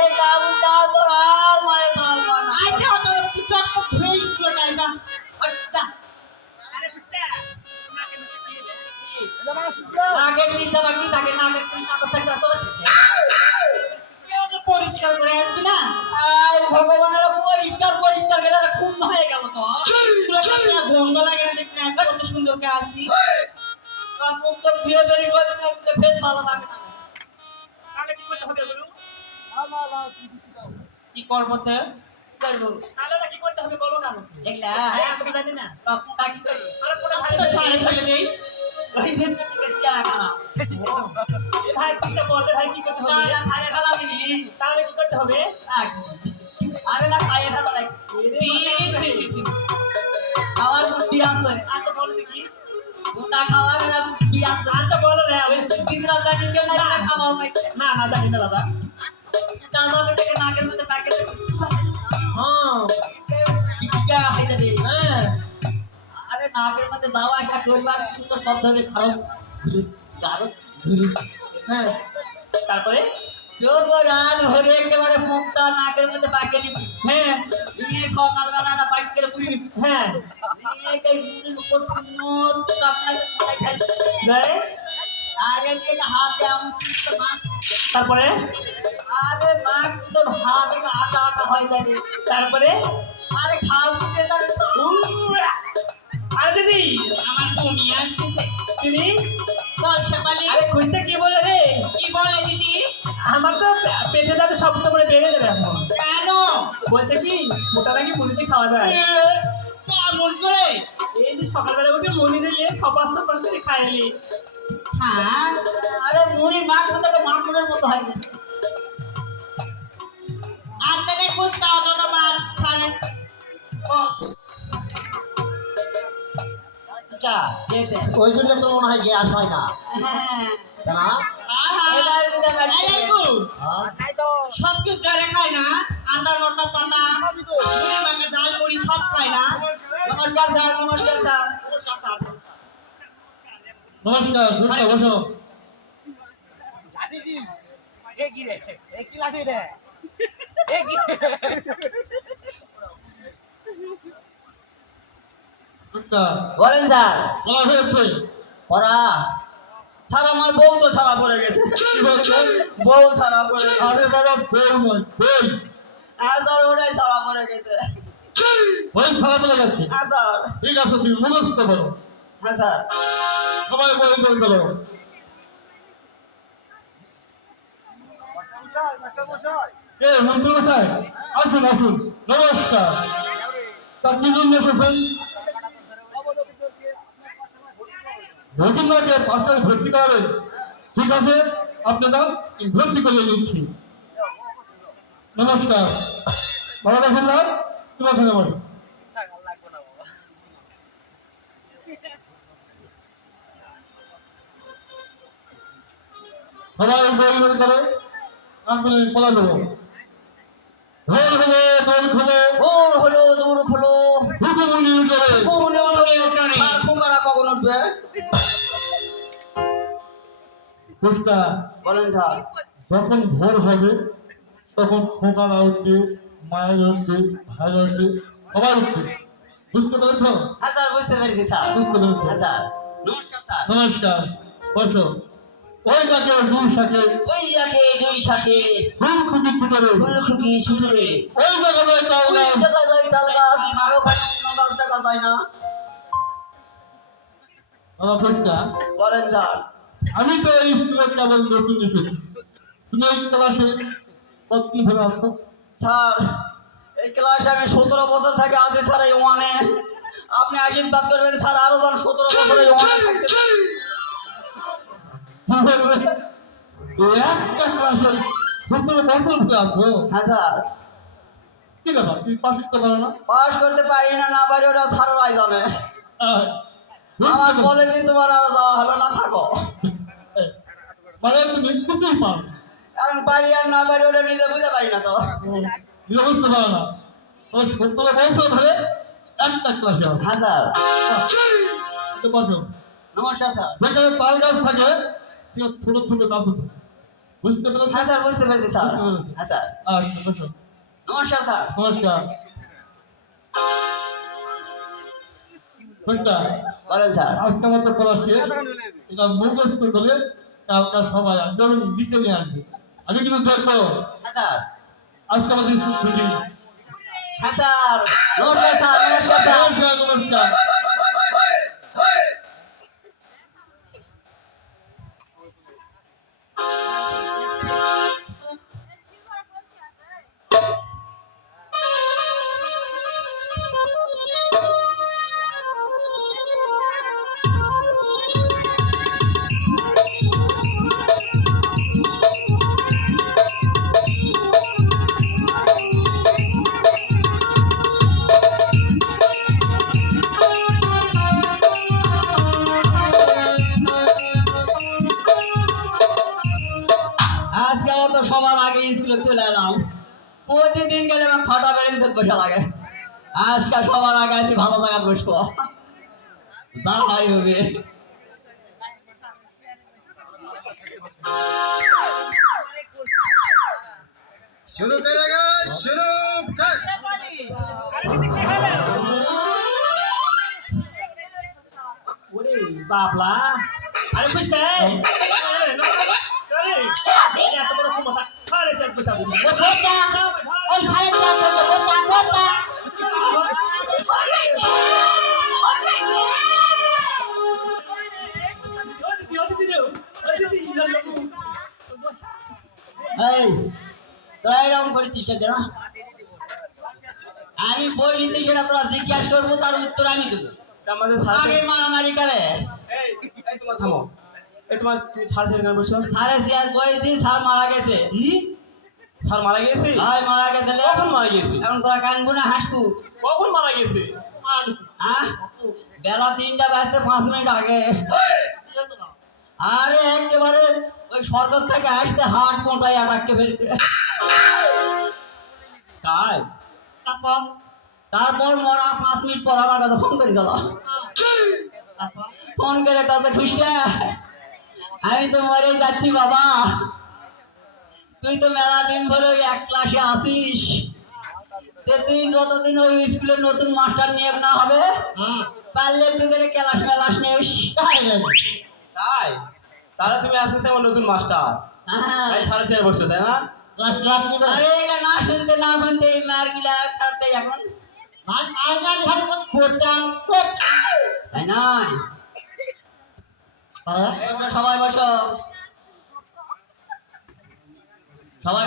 এই তাবুজ দাও তোর আর মায়ের তাল বানা আইতে অত কিছু একটা ধুয়ে দিছিল তাই না আচ্ছা নাকের নিচে বাকি থাকে নাকের থেকে তোর পরিষ্কার করে আসবি না ভগবানের পরিষ্কার পরিষ্কার করে খুন হয়ে গেল তো গন্ধ লাগে না দেখি না কত সুন্দর কে আসি মুখ তো ধুয়ে বেরিয়ে গেল না কিন্তু ফেস ভালো থাকে না তাহলে কি করতে হবে বলুন? কি করবো তো করবো তাহলে কি করতে হবে বলো না আমাকে। দেখলা আমি তো জানি না। তখন কি করবো আরে পুরো ভাই তো ছাড়ে ফেলে দেই ওই যে থেকে চেয়ারা খারাপ এ ভাই কিটা বলতে ভাই কি করতে না হবে? না খাইয়ে ফেলাবি নি তাহলে কি করতে হবে? আরে না খাইয়ে ফেলা লাগে খাওয়ার বুদ্ধি আছে আচ্ছা বলো দেখি। ওটা খাওয়ার বুদ্ধি আছে আচ্ছা বলো রে আমি। বিদ্রা জানি কেন না খাওয়াও নাই না না জানি না দাদা। চাঁদা বেটে নাকের মধ্যে প্যাকেট হ্যাঁ টিকা খাইতে দে হ্যাঁ আরে নাকের মধ্যে দাওয়া একটা করবার কিন্তু পদ্ধতি খারাপ খারাপ হ্যাঁ তারপরে চোখ রাত ভরে একেবারে মুখটা নাকের মধ্যে পাকে নিবি হ্যাঁ নিয়ে সকালবেলাটা পাক করে পুরি হ্যাঁ নিয়ে এই মুড়ির উপর সুন্নত আপনার খাই যায় আগে দিয়ে হাতে আমুক মাখ তারপরে আরে মাখ তো হাতে আটা আটা হয়ে যাবে তারপরে আরে খাও দিতে তার আরে দিদি আমার বমি আসতেছে দিদি বল শেফালি আরে খুঁজতে কি বলে রে কি বলে দিদি আমার তো পেটে যাতে শব্দ করে বেড়ে যাবে এখন কেন বলছে কি মোটা নাকি মুড়িতে খাওয়া যায় কেমন করে এই যে সকালবেলা উঠে মুড়ি দিলে সপাস তো পাশ করে খাই এলি হ্যাঁ আরে মুড়ি মাখতে তো মাখনের মতো হয় না আপনাকে খুঁজতে হতো তো বাদ ছাড়ে ওই জন্য তো মনে হয় গ্যাস হয় না না এবার বুঝতে পারছি সব কিছু যারা খায় না আদা নটা পাতা মুড়ি ভাঙা ঝাল মুড়ি সব খায় না নমস্কার স্যার নমস্কার স্যার নমস্কার বসো বসো নমস্কার বলেন স্যার বলা হয়েছে ওরা স্যার আমার বউ তো ছাড়া পড়ে গেছে কি বলছেন বউ ছাড়া পড়ে গেছে আরে বাবা বই নয় বই হ্যাঁ স্যার ওটাই ছাড়া পড়ে গেছে বই খারাপ হয়ে গেছে হ্যাঁ স্যার ঠিক আছে তুমি মুখস্থ করো হ্যাঁ স্যার সবাই বই বই করো মন্ত্রী মশাই আসুন আসুন নমস্কার তা কি জন্য এসেছেন ভর্তিকে পাঁচটায় ভর্তি করাবেন ঠিক আছে আপনি যান ভর্তি করে নিচ্ছি নমস্কার ভালো দেখেন না তোমার সঙ্গে বলি সবাই বই বের করে আমি পড়া দেবো ভোর হলো দোল খোলো ভোর হলো দূর হলো হুকুমুনি উঠবে কোন উঠবে আর ফুকারা কখন উঠবে পুষ্টা বলেন স্যার যখন ভোর হবে তখন খোকারা উঠবে মায়ের উঠবে ভাই উঠবে সবাই উঠবে বুঝতে পেরেছ হ্যাঁ স্যার বুঝতে পেরেছি স্যার বুঝতে পেরেছ হ্যাঁ স্যার নমস্কার স্যার নমস্কার বসো ওই গাছে দুই শাকে ওই যাকে জয় সাথে ফুল খুঁটি ছুটে ফুল খুকি ছুটুরে ওই জায়গায় তাল ওই গাছ জায়গায় তাল গাছ মারো খানি গাছ দেখা যায় না? আমার ঘটনা, বলেন স্যার। আমি তো এই স্কুলে কেবল নতুন এসেছি। তুমি এই ক্লাসে কতদিন ধরে আসো? স্যার এই ক্লাসে আমি 17 বছর থেকে আছি স্যার এই ওয়ানে। আপনি আশীর্বাদ করবেন স্যার আরো যেন 17 বছর এই ওয়ানে থাকতে পারি। কি বলবে? এই একটা ক্লাসের 17 বছর ধরে আসো? হ্যাঁ স্যার। কি ব্যাপার, তুমি পাশ করতে পারো না? পাস করতে পারি না না পারি ওটা স্যাররাই জানে। আহ, আমার কলেজে তোমার আর যাওয়া হলো না, থাকো। মানে তুমি বুঝতেই পারো না। এখন পারি আর না পারি ওটা নিজে বুঝতে পারি না তো। নিজে বুঝতে পারো না। ওই 17 বছর ধরে একটা ক্লাসে আসো। হ্যাঁ স্যার। বসো। নমস্কার স্যার। যেখানে তাল গাছ থাকে সেখানে ছোট ছোট গাছ থাকে। বুঝতে পেরেছো? হ্যাঁ স্যার বুঝতে পেরেছি স্যার। হ্যাঁ স্যার। আচ্ছা বসো। নমস্কার স্যার। নমস্কার। ঘটনা, বলেন স্যার। আজকে আমাদের পড়াচ্ছে এটা মুখস্থ করে কালকে সবাই আসবে এবং লিখে নিয়ে আসবে। আমি কিন্তু দেখবো হ্যাঁ স্যার। আজকে আমাদের স্কুল ছুটি। হ্যাঁ স্যার। নমস্কার স্যার। নমস্কার স্যার। নমস্কার নমস্কার। আজকে আমার তো সবার আগে স্কুলে চলে এলাম। প্রতিদিন গেলে আমার ফাটা বেরেন্সে বসা লাগে। আজকে সবার আগে আছি, ভালো লাগা বসবো। যা হয় হবে। শুরু করে গে, শুরু কর। ওরে বাবলা, আরে বুঝতে এত বড় ক্ষমতা সাড়ে 4 পয়সা দিবি। ওই সাড়ে চার বছর বোতা। এই তোরা এরকম করেছিস কেন? আমি বলেছি সেটা তোরা জিজ্ঞাসা করবো, তার উত্তর আমি দেবো। আমাদের আগে মারামারি করে। এই তোমার থামো, এই তোমার তুমি সাড়ে 4 গান বসছো। সাড়ে সিয়ার বলেছি, স্যার মারা গেছে। কি স্যার মারা গেছে? ভাই মারা গেছে। কখন মারা গেছে? এখন তোরা কানবু না হাসবু? কখন মারা গেছে? হ্যাঁ বেলা 3টা বাজতে 5 মিনিট আগে। আরে একেবারে ওই সরকার থেকে আসতে হাট মোটাই আটকে ফেলছে। তাই তারপর মরা 5 মিনিট পর আমার কাছে ফোন করে দিল। ফোন করে কাছে খুশটা, আমি তো মরে যাচ্ছি বাবা। তুই তো মেলা দিন ধরে ওই এক ক্লাসে আসিস, তুই যতদিন ওই স্কুলে নতুন মাস্টার নিয়োগ না হবে পারলে একটু করে ক্লাস মেলাস নিস। তাই তাহলে তুমি আজকে আমার নতুন মাস্টার। তাই সাড়ে 4 বছর, তাই না? আরে এগুলা না শুনতে না শুনতে এই মার গিলা কাটতে এখন তাই নয়। সবাই বসো, সবাই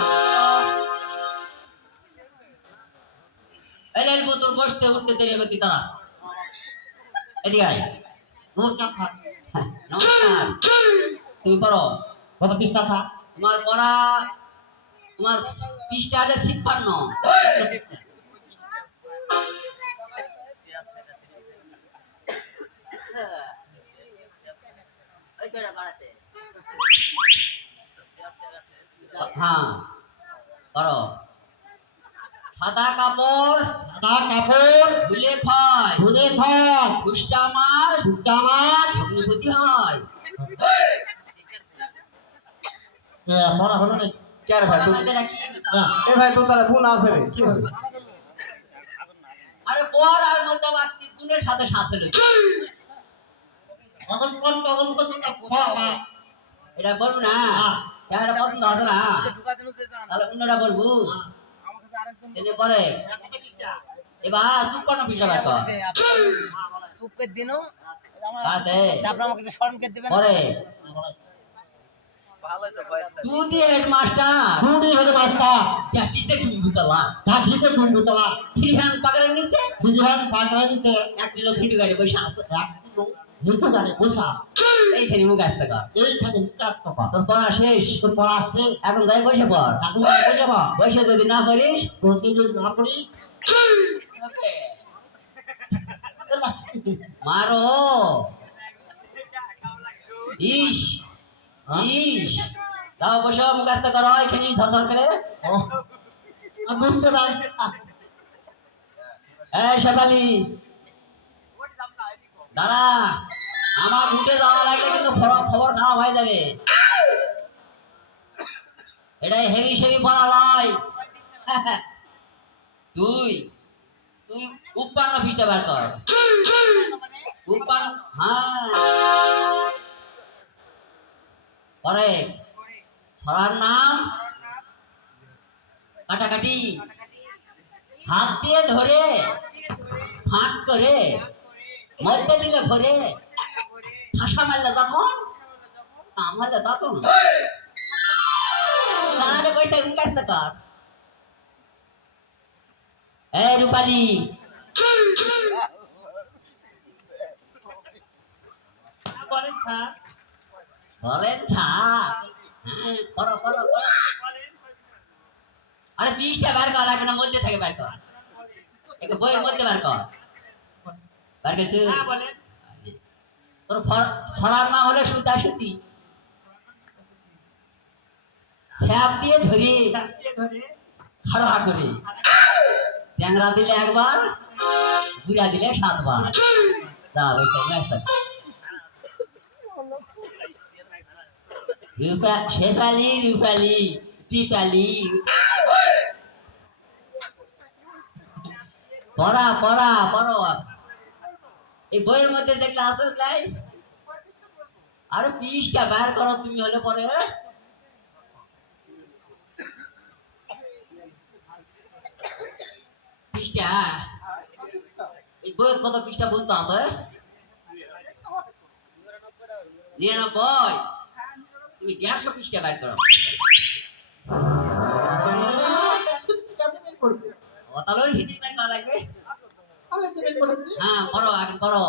এই তোর বসতে উঠতে দেরি হবে তারা। এদিকে আয়। নমস্কার। নমস্কার। তুমি পড়ো কত পৃষ্ঠা থা? তোমার পড়া তোমার পৃষ্ঠা আছে 56। হ্যাঁ করো। সাদা কাপড় ধুলে খায় ঘুষটা আমার অনুভূতি হয়। মনে হলো না? কে রে ভাই তুই? এ ভাই তো তাহলে গুণ আছে রে, কি হবে? আরে পর আর মধ্যে বাকি গুণের সাথে সাথে এটা বলবো না, এটা পছন্দ হতো না, তাহলে অন্যটা বলবো। পরে এবার চুপ করো পিছনে রাখো চুপ করে দিনো আছে তারপর আমাকে একটা স্মরণ করে দিবেন পরে ভালোই তো বয়স দুটি হেডমাস্টার ডাকিতে কুম্ভতলা থ্রিহান পাগড়ের নিচে এক কিলো ভিডিও গাড়ি বসে আছে এইখানে মুখ আসতে কর তোর পড়া শেষ এখন যাই বসে পড় বসে যদি না করিস মারো ইস ইস তাও বসে মুখ আসতে করো এখানে ঝরঝর করে বুঝতে পারি এই শেফালি দাঁড়া আমার উঠে যাওয়া লাগলে কিন্তু খবর খারাপ হয়ে যাবে এটাই হেভি সেভি পড়া নয় তুই তুই উপান্ন পৃষ্ঠা বার কর উপান্ন হ্যাঁ পরে ছড়ার নাম কাটাকাটি হাত দিয়ে ধরে ফাঁক করে মধ্যে দিলে ভরে ঠাসা মারলে যখন আমারলে তখন আরে বইটা কাজটা কর এ রূপালী বলেন স্যার বলেন ছা হ্যাঁ পড়ো পড়ো পড়ো আরে পৃষ্ঠা বার কর লাগে না মধ্যে থেকে বার কর একটু বইয়ের মধ্যে বার কর বার করছো হ্যাঁ বলেন তোর ছড়ার নাম হলো সুতা সুতি ছ্যাপ দিয়ে ধরে ধরে হাড়া করে চ্যাংরা দিলে একবার গুড়া দিলে 7 বার যা বলতে শেফালি রূপালি দীপালি পড়া পড়া পড়ো এই বইয়ের মধ্যে দেখলে আছে তাই আরো 20টা বার করো তুমি হলে পরে পৃষ্ঠা এই বইয়ের কত পৃষ্ঠা বলতে আছে 99 তুমি 150 পৃষ্ঠা বার করো ও তাহলে হিন্দি বার করা লাগবে হ্যাঁ পড়ো এখন পড়ো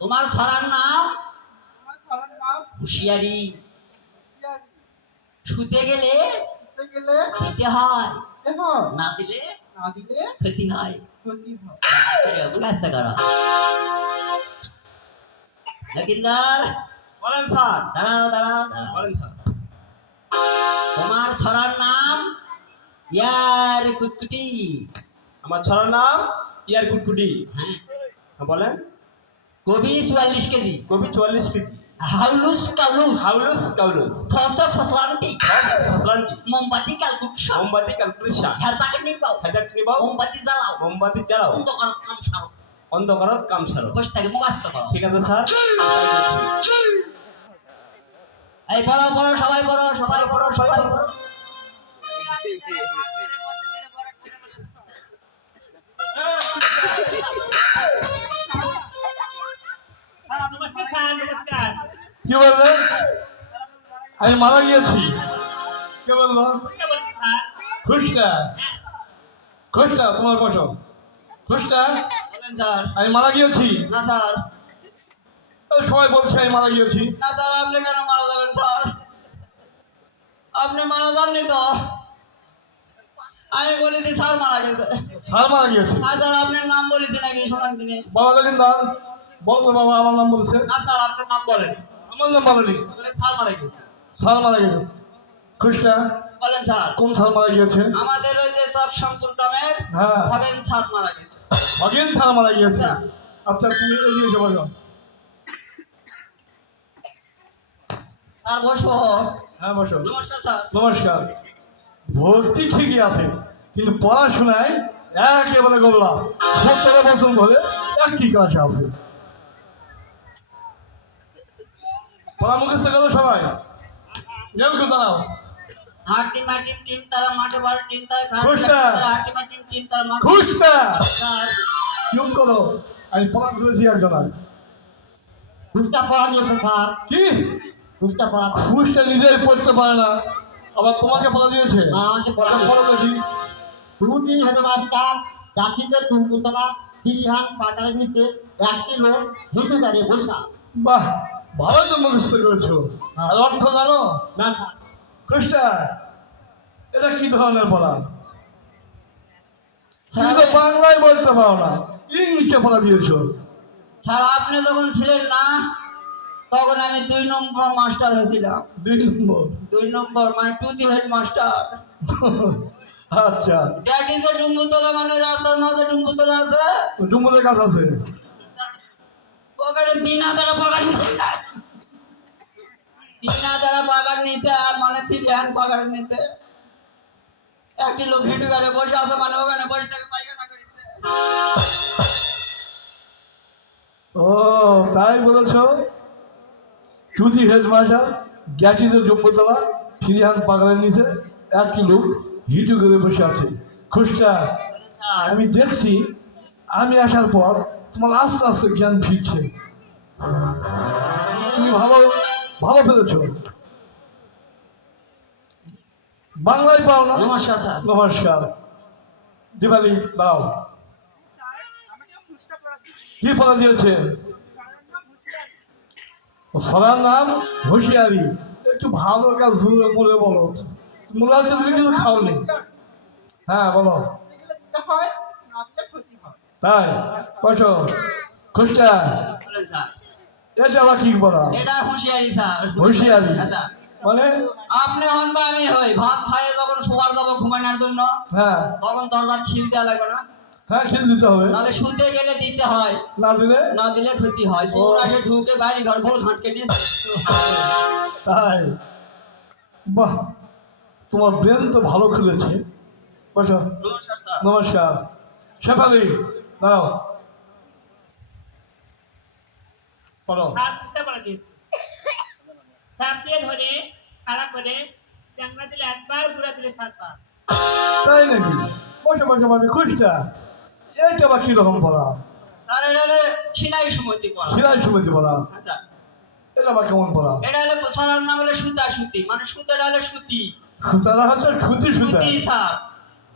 তোমার ছড়ার নাম হুঁশিয়ারি শুতে গেলে খেতে হয় না দিলে ক্ষতি হয় বুঝতে করো লকিন্দর বলেন স্যার দাঁড়াও দাঁড়াও দাঁড়াও বলেন স্যার তোমার ছড়ার নাম ইয়ার কুটকুটি আমার ছড়ার নাম ইয়ার কুটকুটি হ্যাঁ বলেন কবি 44 কেজি কবি 44 কেজি হাউলুস কাউলুস হাউলুস কাউলুস ফসা ফসলান্টি ফসলান্টি মোমবাতি কালকুটসা মোমবাতি ক্যালকুলেশন হেজাকে নিবাও হাজার নিবাও মোমবাতি জ্বালাও মোমবাতি জ্বালাও অন্ধকার কাম সারো অন্ধকারত কাম সারো বসে থাকে মুখাস্ত করো ঠিক আছে স্যার এই পড়ো পড়ো সবাই পড়ো সবাই পড়ো সবাই পড়ো নমস্কার স্যার নমস্কার কি বললেন আমি মারা গিয়েছি কে বললো কে বলেন স্যার খুশকা খুশকা তোমার বসো খুশকা বলেন স্যার আমি মারা গিয়েছি না স্যার সবাই বলছে আমি মারা গিয়েছি না স্যার আপনি কেন মারা যাবেন স্যার আপনি মারা যাননি তো আমি বলেছি স্যার মারা গেছে স্যার মারা গিয়েছে না স্যার আপনার নাম বলেছি নাকি শোনান দিনে বাবা দেখেন দা বলো তো বাবা আমার নাম বলছে না স্যার আপনার নাম বলেন আমার নাম বলেনি স্যার মারা গেছে স্যার মারা গেছে খুশকা বলেন স্যার কোন স্যার মারা গিয়েছে আমাদের ওই যে সব সম্পূর্ণমের হ্যাঁ খগেন স্যার মারা গেছে অগেন স্যার মারা গিয়েছে আচ্ছা তুমি এগিয়ে এসে বলো স্যার বসবো হ্যাঁ বসো নমস্কার স্যার নমস্কার ভর্তি ঠিকই আছে কিন্তু পড়াশোনায় একেবারে গোল্লা 17 বছর ধরে একই ক্লাসে আছে পড়া মুখস্থ করো সবাই নিয়ম করে দাঁড়াও হাটি মাটি তিন তারা মাঠে বড় তিন তারা খুশটা। হাটি মাটি তিন তারা মাঠে খুশটা স্যার চুপ করো, আমি পড়া করেছি একজন আর। ঘুষটা পড়া দিয়েছে স্যার, কি ঘুষটা পড়া খুশটা নিজেই পড়তে পারে না, আবার তোমাকে পড়া দিয়েছে? আমাকে পড়া পড়া দেখি। দুটি হেডমাস্টার জাতিতে টুকুতলা সিরিহান পাটার নিচে একটি লোক হেঁটে দাঁড়িয়ে বসা। বাহ, ভালো তো মুখস্থ করেছো। আর অর্থ জানো? না স্যার, খুশটা, এটা কি ধরনের পড়া? তুমি তো বাংলায় বলতে পারো না, ইংলিশে পড়া দিয়েছো। স্যার আপনি যখন ছিলেন না তখন আমি 2 নম্বর মাস্টার হয়েছিলাম। 2 নম্বর? 2 নম্বর মানে টু দি হেড মাস্টার। আচ্ছা, দ্যাট ইজ এ ডুম্বুতলা, মানে রাস্তার মাঝে ডুম্বুতলা আছে, ডুমুরের কাজ আছে। পকেটে 3,000 পকেট নিচে, 3,000 পকেট নিচে, আর মানে 3 হ্যান্ড পকেট নিচে একটি লোক হেঁটে গাড়ি বসে আছে, মানে ওখানে বসে থেকে পায়খানা করেছে। ও তাই বলেছ? টুদি হেডমাস্টার গ্যাটিতে জম্বুতলা ফিরিহান পাগলের নিচে একটি লোক হিটু করে বসে আছে। খুশটা, আর আমি দেখছি আমি আসার পর তোমার আস্তে আস্তে জ্ঞান ফিরছে। তুমি ভালো ভালো পেরেছ। বাংলায় পাও না? নমস্কার স্যার। নমস্কার। দিবালি দাও। কি পড়া দিয়েছে? সরার নাম হুঁশিয়ারি। একটু ভালো কাজ জুড়ে মনে বলো, মনে হচ্ছে তুমি কিছু খাওনি। হ্যাঁ বলো। তাই বসো। খুশটা, বলেন স্যার। এটা আবার কি পড়া? এটা হুঁশিয়ারি স্যার। হুঁশিয়ারি আচ্ছা, মানে? আপনি হন বা আমি হই, ভাত খাইয়ে যখন শোয়ার যাবো ঘুমানোর জন্য হ্যাঁ তখন দরজা খিল দেওয়া লাগবে না? হ্যাঁ, খেয়ে দিতে হবে। তাহলে শুতে গেলে দিতে হয়, না দিলে? না দিলে ক্ষতি হয়। চোর আসে ঢুকে বাইরে ঘর ভোল ঘাটকে নিয়ে তাই? বাহ, তোমার ব্রেন তো ভালো খুলেছে। বসো। নমস্কার স্যার। নমস্কার। শেফালি দাঁড়াও, পড়ো। তার চেষ্টা করে দিয়েছে সাপ দিয়ে ধরে খারাপ করে চ্যাংড়া দিলে একবার বুড়া দিলে 7 বার। তাই নাকি? বসে বসে বসে। খুশটা, এটা বা কিরকম পড়া? স্যার এটা হলে সেলাই সমিতি পড়া। সিরাজ সমিতি পড়া? আচ্ছা, এটা বা কেমন পড়া? এটা হলে স্যার নাম হলে সুতা সুতি, মানে সুতাটা হলে সুতি। সুতারা হচ্ছে সুতি সুতা। সুতি স্যার,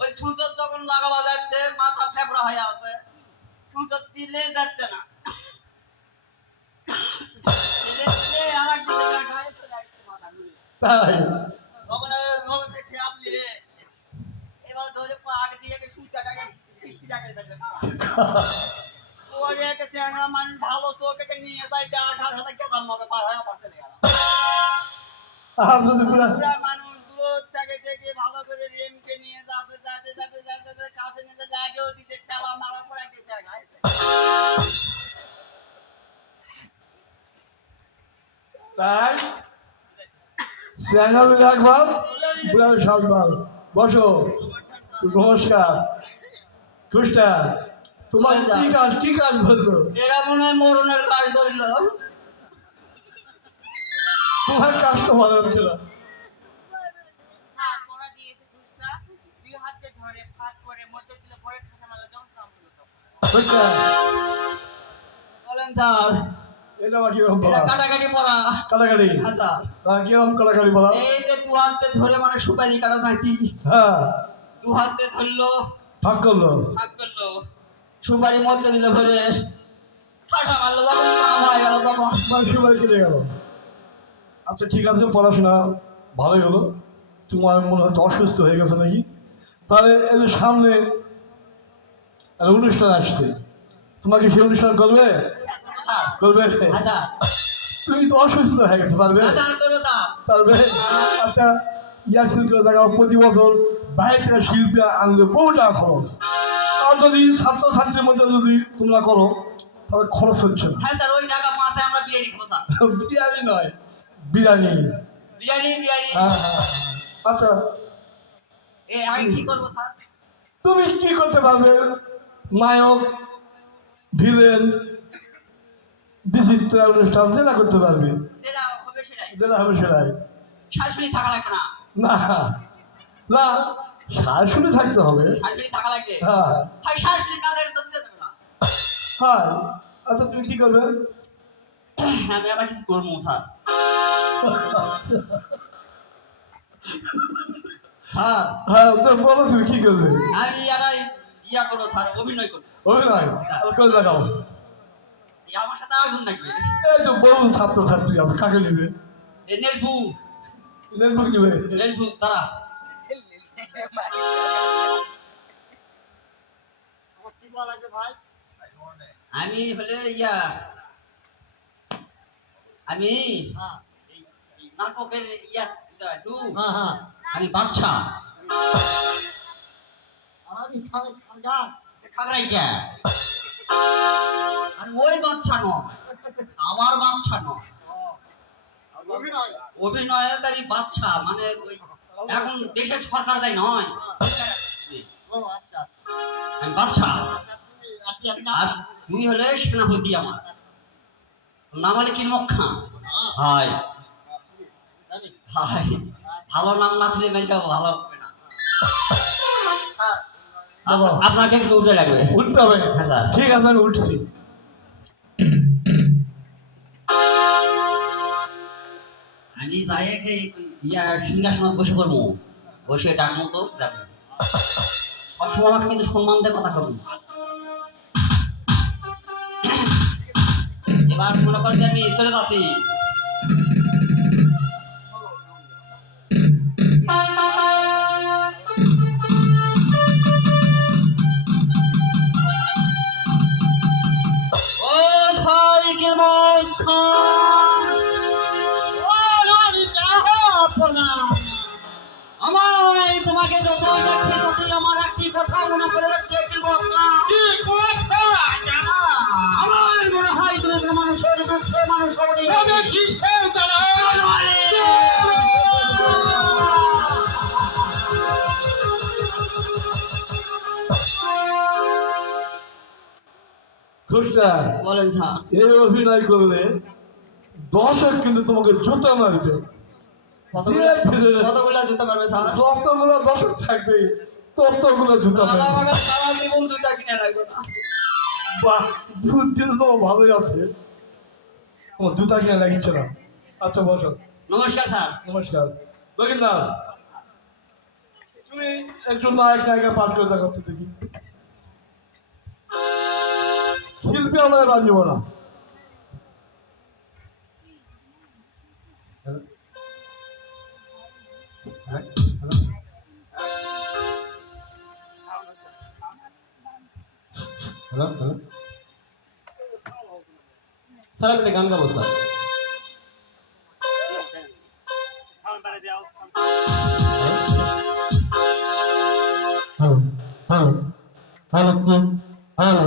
ওই সুতো তখন লাগাবা যাচ্ছে, মাথা ফেবড়া হয়ে আছে, সুতো দিলে যাচ্ছে না, দিলে দিলে আর এক দিকে গাঁট হয়ে চলে আসছে মাথা ঘুরে। তাই? তখন দেখছি আপনি এবার ধরে আগে দিয়ে সুতাটাকে ছিটাকে দেবেন। ওই একটা চ্যাংড়া মানুষ ভালো চোখে নিয়ে যায়, 18 সাথে কেদার মগে পার হয়ে পারতে গেল। আর যদি পুরা পুরা মানুষ দূর থেকে দেখে ভালো করে রেমকে নিয়ে যাতে যাতে যাতে যাতে যাতে কাছে নিতে লাগেও দিতে ঠেলা মারা পড়ে গেছে গাইছে। তাই চ্যানেল রাখবার বুড়া 7 বার। বসো। নমস্কার। খুশটা, তোমার কি কাজ ধরলো? এরা মনে হয় মরণের কাজ ধরল। তোমার কাজ তো ভালো হচ্ছিল। স্যার পড়া দিয়েছে দুধটা 2 হাতে ধরে ফাঁক করে মধ্যে দিলে পরে ঠাসা মারলে যখন কামড় দাও। খুশটা, বলেন স্যার, এটা বা কিরকম এটা পড়া? কাটাকাটি পড়া। কাটাকাটি? আচ্ছা, তা কিরকম কাটাকাটি পড়া? এই যে 2 হাতে ধরে মানে সুপারি কাটা নাকি, হ্যাঁ, 2 হাতে ধরলো, ফাঁক করলো। হাত করলো, সুপারি মধ্যে দিলে ভরে ঠাসা মারলো, যখন কাম হয়ে গেল তখন। সবাই কেটে গেল। আচ্ছা ঠিক আছে, পড়াশোনা ভালোই হলো। তোমার মনে হচ্ছে অসুস্থ হয়ে গেছে নাকি? তাহলে এই যে সামনে একটা অনুষ্ঠান আসছে, তোমাকে সেই অনুষ্ঠান করবে? করবে? আচ্ছা, তুমি তো অসুস্থ হয়ে গেছে, পারবে? আচ্ছা আর করো তা। পারবে? আচ্ছা, ইয়ার শিল্পীরা দেখাও প্রতি বছর বাইরে থেকে শিল্পী আনলে বহু টাকা খরচ। আর যদি ছাত্রছাত্রীর মধ্যে যদি তোমরা করো তাহলে খরচ হচ্ছে না। হ্যাঁ স্যার, ওই টাকা পাশে আমরা বিরিয়ানি খাবো স্যার। বিরিয়ানি নয়, বিরিয়ানি। বিরিয়ানি বিরিয়ানি। হ্যাঁ হ্যাঁ। আচ্ছা, আমি কি করবো স্যার? তুমি কি করতে পারবে? নায়ক, ভিলেন, বিচিত্রা অনুষ্ঠান যেটা করতে পারবে, যেটা হবে সেটাই। যেটা হবে সেটাই। শাশুড়ি থাকা লাগবে না। না না শাশুড়ি থাকতে হবে। শাশুড়ি থাকা লাগবে হ্যাঁ হয় শাশুড়ি না দেখলে তো দিতে দেবে না হ্যাঁ। আচ্ছা তুমি কি করবে? আমি আবার কিছু করবো স্যার হ্যাঁ হ্যাঁ তো বলো তুমি কি করবে? আমি এরাই ইয়া করবো স্যার অভিনয় করবো অভিনয় করে দেখাও। আমার সাথে আগুন লাগবে এই তো বহু ছাত্র ছাত্রী আছে, কাকে নেবে? এ নেলফু নেটবুক নেবে? নেলফু তারা কি বলা লাগবে ভাই? আমি হলে ইয়া আমি হ্যাঁ এই নাটকের ইয়া হ্যাঁ হ্যাঁ আমি বাচ্চা আমি খানগান খাগড়াই কে আমি ওই বাচ্চা নয় আমার বাচ্চা নয় অভিনয় অভিনয়ে তারই বাচ্চা মানে ওই এখন দেশের সরকার দেয় নয় ও আচ্ছা আমি বাচ্চা আপনি আপনি আর তুই হলে সেনাপতি আমার নাম হলে কিরমক খান হাই জানি হাই ভালো নাম না থাকলে মেয়েটা ভালো হবে না স্যার আপনাকে একটু উঠে লাগবে উঠতে হবে? হ্যাঁ স্যার ঠিক আছে আমি উঠছি। আমি যাই ইয়া সিংহাসনে বসে পড়বো বসে ডাকবো তো যাবে সবসময় আমাকে কিন্তু সম্মান দিয়ে কথা করবো এবার মনে করেন যে আমি চলে যাচ্ছি ও ধারিকের মস্তান আমার তোমাকে যতই দেখছি ততই আমার একটি কথা মনে পড়ে যাচ্ছে কি আমার মনে হয় তুমি যে মানুষের দুঃখে মানুষ হবনি খুশটা বলেন স্যার এই অভিনয় করলে দর্শক কিন্তু তোমাকে জুতা মারবে। ধীরে ধীরে কতগুলা জুতা পারবে স্যার যতগুলো দর্শক থাকবে ততগুলো জুতা মারবে। আমাকে সারা জীবন জুতা কিনে লাগবে না বাহ, বুদ্ধি তো তোমার ভালোই আছে, তোমার জুতা কিনে লাগিয়েছে না। আচ্ছা বসো। নমস্কার স্যার নমস্কার লকিন্দা, তুমি একটু নায়ক নায়িকা পাঠ করে দেখাও তো দেখি। শিল্পী আমরা এবার নিব না। হ্যালো হ্যালো স্যার আপনি গান গাবো sir. Hello hello hello hello